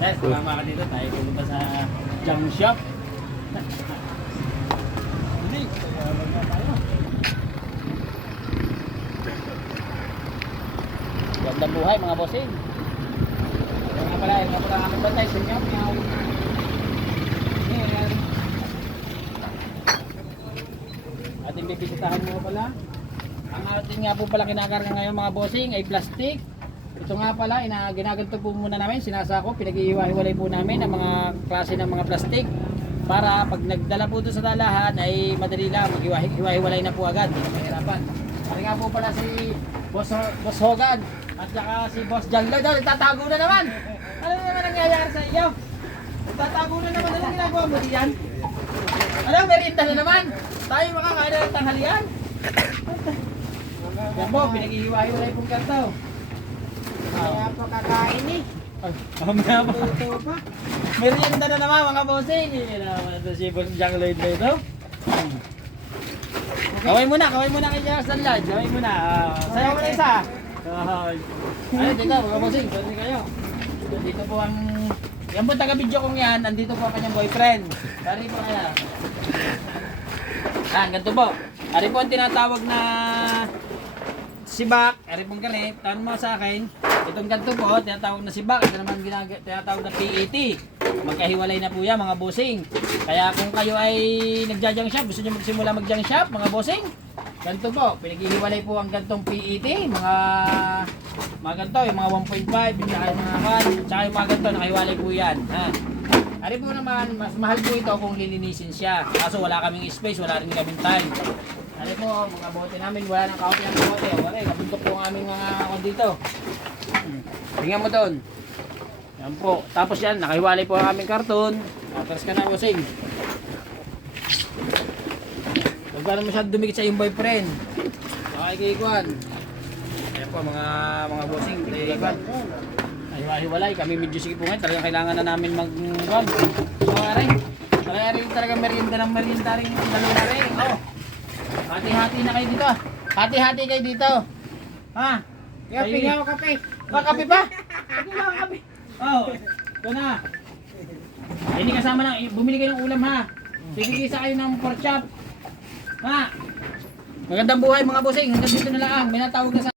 Guys, sumama ka dito. Tayo pumunta sa junk shop. Hindi, wag na tayo. Gandang buhay mga bossing. Yung nga pala ang aming bantay sa inyo. Ating bibisitahan mo pala. Ang ating nga po pala kinakarga ngayon mga bossing ay plastic. Ito nga pala, ginaganto po muna namin, sinasako, pinag-iiwa-hiwalay po namin ang mga klase ng mga plastic para pag nagdala po ito sa dalahan ay madali lang, mag-iwa-hiwalay na po agad, hindi na mahirapan. Kaya nga po pala si Boss Hogan at saka si Boss Janglo doon, itatago na naman. Ano naman nangyayari sa iyo? Itatago na naman, ano ginagawa mo diyan? Ano, merienda na naman? Tayo makakain ng tanghalian? Yan po, pinag-iiwa-hiwalay pong karto. Kaya pa kakain eh. Mamaya pa. Luto pa. Merienda na naman mga bossing. Yan naman ito si Boss Jack Lloyd na ito. Kaway muna kay Justin Lodge. Kaway muna. Sayaw mo na isa. Ayun dito mga bossing. Pwede kayo. Dito po ang... Yan po taga-video kong yan. Andito po ang kanyang boyfriend. Dari po kaya. Ganito po. Dari po ang tinatawag na... Sibak, ari pong ganit, tanong mo sa akin, itong ganito po, tinatawag na sibak, ito naman tinatawag na PET. Magkahiwalay na po yan mga bossing. Kaya kung kayo ay nagja-junk shop, gusto nyo magsimula mag-junk shop mga bossing, ganito po, pinaghihiwalay po ang gantong PET, mga ganito, yung mga 1.5, tsaka yung mga 1, tsaka yung mga ganito, nakahiwalay po yan. Ha? Ari po naman, mas mahal po ito kung lilinisin siya. Kaso wala kaming space, wala rin kaming time. Ari po, mga bote namin, wala nang kaunti ang bote. Wala, kabundok po ang aming mga akon dito. Tingnan mo doon. Yan po. Tapos yan, nakahiwalay po ang aming karton. Atras ka na, bossing. Huwag ka na masyadong dumikit sa iyong boyfriend. Nakikikuan. Ayan po, mga bossing. Hiwalay, kami medyo sige po ngayon. Talagang kailangan na namin mag-wag. So, ari. Talaga merienda ng merienda rin yung dalawa rin. Oh. Hati-hati na kayo dito. Hati-hati kayo dito. Ha? Kape nga ako, kape. Kape pa? Kape ba, kape? Oh, ito na. Hindi kasama lang, bumili kayo ng ulam ha. Tigigisa kayo ng pork chop. Ha? Magandang buhay mga bossing. Hanggang dito na lang. May natawag na sa